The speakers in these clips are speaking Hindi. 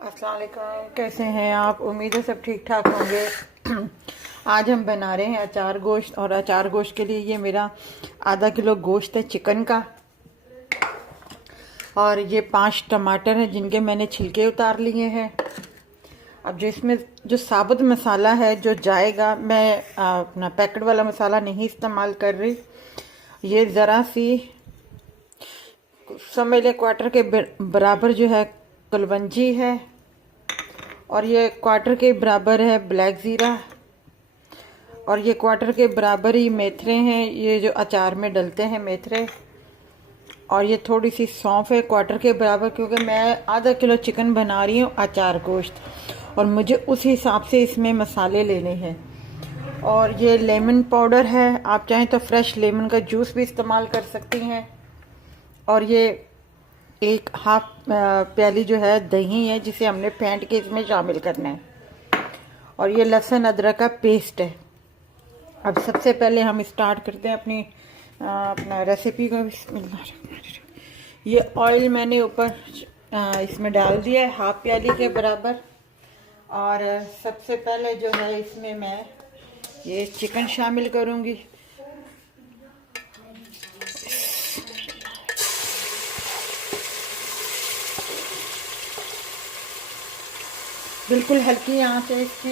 अस्सलाम वालेकुम, कैसे हैं आप? उम्मीद है सब ठीक ठाक होंगे। आज हम बना रहे हैं अचार गोश्त। और अचार गोश्त के लिए ये मेरा आधा किलो गोश्त है चिकन का, और ये 5 टमाटर हैं जिनके मैंने छिलके उतार लिए हैं। अब जो इसमें जो साबुत मसाला है जो जाएगा, मैं अपना पैकेट वाला मसाला नहीं इस्तेमाल कर रही। ये ज़रा सी समझ लें क्वार्टर के बराबर जो है कलवंजी है, और ये क्वार्टर के बराबर है ब्लैक ज़ीरा, और ये क्वार्टर के बराबर ही मेथरे हैं, ये जो अचार में डलते हैं मेथरे। और ये थोड़ी सी सौंफ है क्वार्टर के बराबर, क्योंकि मैं आधा किलो चिकन बना रही हूँ अचार गोश्त, और मुझे उस हिसाब से इसमें मसाले लेने हैं। और ये लेमन पाउडर है, आप चाहें तो फ्रेश लेमन का जूस भी इस्तेमाल कर सकती हैं। और ये एक हाफ प्याली जो है दही है जिसे हमने फेंट के इसमें शामिल करना है। और ये लहसुन अदरक का पेस्ट है। अब सबसे पहले हम स्टार्ट करते हैं अपना रेसिपी का। बिस्मिल्लाह। ये ऑयल मैंने ऊपर इसमें डाल दिया है हाफ प्याली के बराबर। और सबसे पहले जो है इसमें मैं ये चिकन शामिल करूँगी। बिल्कुल हल्की आंच है इसकी,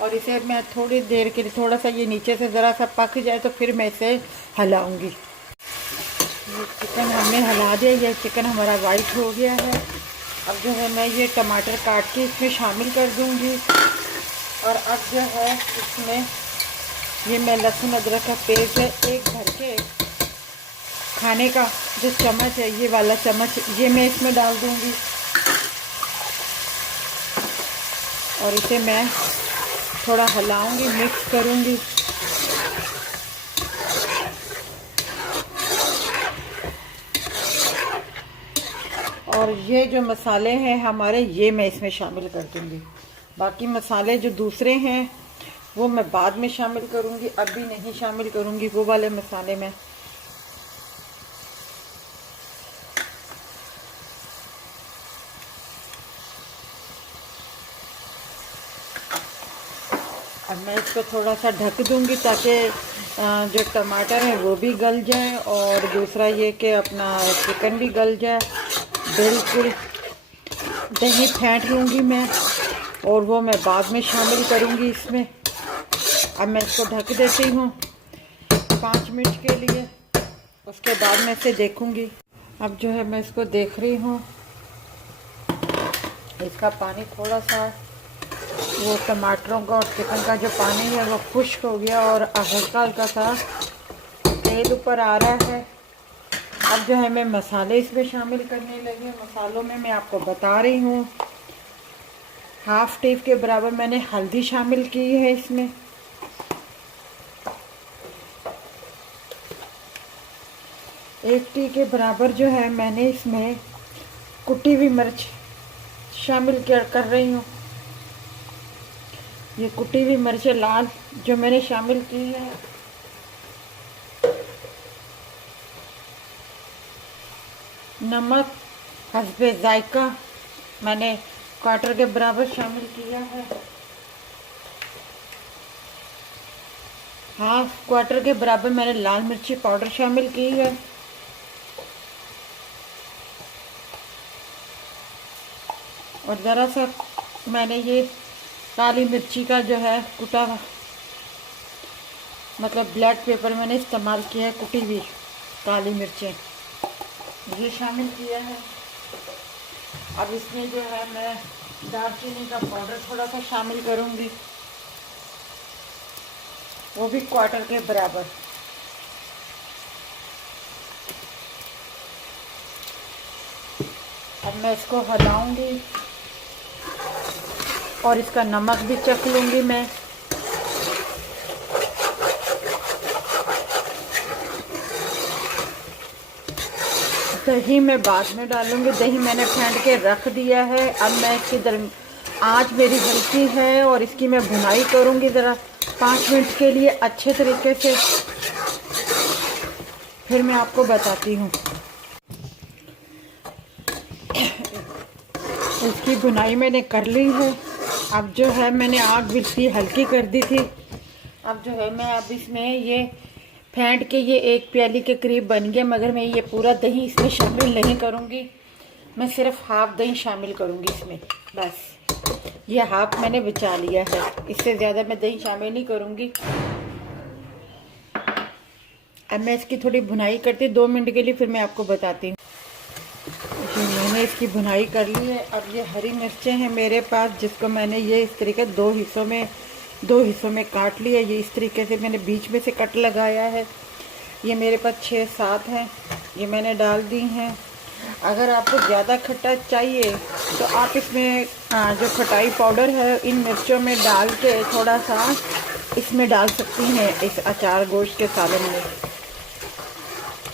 और इसे मैं थोड़ी देर के लिए थोड़ा सा ये नीचे से ज़रा सा पक जाए तो फिर मैं इसे हिलाऊंगी। ये चिकन हमने हिला दिया, ये चिकन हमारा वाइट हो गया है। अब जो है मैं ये टमाटर काट के इसमें शामिल कर दूंगी। और अब जो है इसमें ये मैं लहसुन अदरक का पेस्ट है एक भर के खाने का जो चम्मच है, ये वाला चम्मच, ये मैं इसमें डाल दूंगी। और इसे मैं थोड़ा हिलाऊंगी, मिक्स करूंगी। और ये जो मसाले हैं हमारे, ये मैं इसमें शामिल कर दूंगी। बाकी मसाले जो दूसरे हैं वो मैं बाद में शामिल करूंगी, अभी नहीं शामिल करूंगी वो वाले मसाले में। अब मैं इसको थोड़ा सा ढक दूंगी ताकि जो टमाटर है वो भी गल जाए, और दूसरा ये कि अपना चिकन भी गल जाए। बिल्कुल दही फेंट लूँगी मैं, और वो मैं बाद में शामिल करूँगी इसमें। अब मैं इसको ढक देती हूँ 5 मिनट के लिए, उसके बाद मैं इसे देखूँगी। अब जो है मैं इसको देख रही हूँ, इसका पानी थोड़ा सा, वो टमाटरों का और चिकन का जो पानी है वो खुश्क हो गया और हल्का हल्का सा तेल ऊपर आ रहा है। अब जो है मैं मसाले इसमें शामिल करने लगी। मसालों में मैं आपको बता रही हूँ, हाफ टी के बराबर मैंने हल्दी शामिल की है इसमें। एक टी के बराबर जो है मैंने इसमें कुटी हुई मिर्च शामिल कर रही हूँ। ये कुटी हुई मिर्च लाल जो मैंने शामिल की है। नमक हस्बे जायका मैंने क्वार्टर के बराबर शामिल किया है। हाफ क्वार्टर के बराबर मैंने लाल मिर्ची पाउडर शामिल की है। और ज़रा सा मैंने ये काली मिर्ची का जो है कुटा, मतलब ब्लैक पेपर मैंने इस्तेमाल किया है, कुटी हुई काली मिर्चें ये शामिल किया है। अब इसमें जो है मैं दालचीनी का पाउडर थोड़ा सा शामिल करूंगी, वो भी क्वार्टर के बराबर। अब मैं इसको हिलाऊंगी और इसका नमक भी चख लूंगी मैं। दही मैं बाद में डालूंगी, दही मैंने फेंट के रख दिया है। अब मैं इसकी आँच मेरी हल्की है और इसकी मैं भुनाई करूंगी ज़रा 5 मिनट के लिए अच्छे तरीके से, फिर मैं आपको बताती हूँ। इसकी बुनाई मैंने कर ली है। अब जो है मैंने आग बिल्कुल हल्की कर दी थी। अब जो है मैं अब इसमें ये फेंट के ये 1 प्याली के करीब बन गया, मगर मैं ये पूरा दही इसमें शामिल नहीं करूँगी। मैं सिर्फ हाफ दही शामिल करूँगी इसमें, बस ये हाफ मैंने बचा लिया है। इससे ज़्यादा मैं दही शामिल नहीं करूँगी। अब मैं इसकी थोड़ी भुनाई करती 2 मिनट के लिए, फिर मैं आपको बताती हूँ। मैंने इसकी भुनाई कर ली है। अब ये हरी मिर्चें हैं मेरे पास, जिसको मैंने ये इस तरीके 2 हिस्सों में काट लिया। ये इस तरीके से मैंने बीच में से कट लगाया है। ये मेरे पास 6-7 हैं, ये मैंने डाल दी हैं। अगर आपको ज़्यादा खट्टा चाहिए तो आप इसमें जो खटाई पाउडर है इन मिर्चों में डाल के थोड़ा सा इसमें डाल सकती हैं, इस अचार गोश्त के सालन में।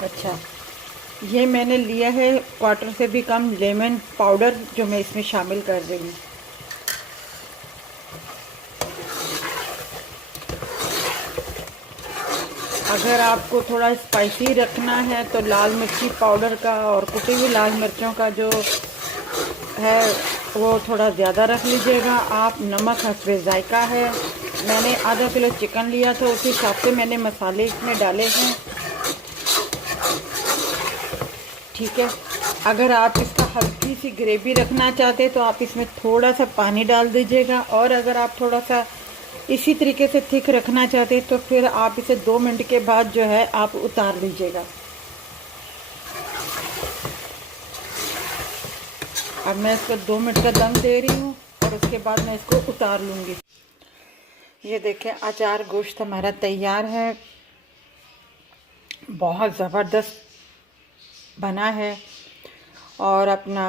अच्छा, ये मैंने लिया है 1/4 से भी कम लेमन पाउडर, जो मैं इसमें शामिल कर रही हूँ। अगर आपको थोड़ा स्पाइसी रखना है तो लाल मिर्ची पाउडर का और कुटी हुई लाल मिर्चों का जो है वो थोड़ा ज़्यादा रख लीजिएगा आप। नमक हस्बे जायका है। मैंने आधा किलो चिकन लिया था, उसी हिसाब से मैंने मसाले इसमें डाले हैं। ठीक है, अगर आप इसका हल्की सी ग्रेवी रखना चाहते तो आप इसमें थोड़ा सा पानी डाल दीजिएगा, और अगर आप थोड़ा सा इसी तरीके से थिक रखना चाहते तो फिर आप इसे 2 मिनट के बाद जो है आप उतार लीजिएगा। अब मैं इसको 2 मिनट का दम दे रही हूँ और उसके बाद मैं इसको उतार लूँगी। ये देखें, अचार गोश्त हमारा तैयार है। बहुत ज़बरदस्त बना है और अपना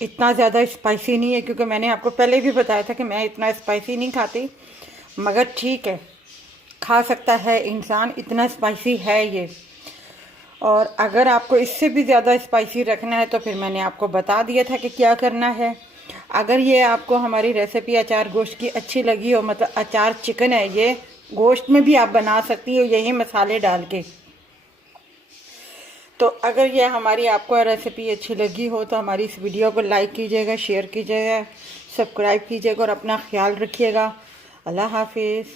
इतना ज़्यादा स्पाइसी नहीं है, क्योंकि मैंने आपको पहले भी बताया था कि मैं इतना स्पाइसी नहीं खाती, मगर ठीक है, खा सकता है इंसान, इतना स्पाइसी है ये। और अगर आपको इससे भी ज़्यादा स्पाइसी रखना है तो फिर मैंने आपको बता दिया था कि क्या करना है। अगर ये आपको हमारी रेसिपी अचार गोश्त की अच्छी लगी हो, मतलब अचार चिकन है, ये गोश्त में भी आप बना सकती हो यही मसाले डाल के। तो अगर ये हमारी आपको रेसिपी अच्छी लगी हो तो हमारी इस वीडियो को लाइक कीजिएगा, शेयर कीजिएगा, सब्सक्राइब कीजिएगा और अपना ख्याल रखिएगा। अल्लाह हाफिज़।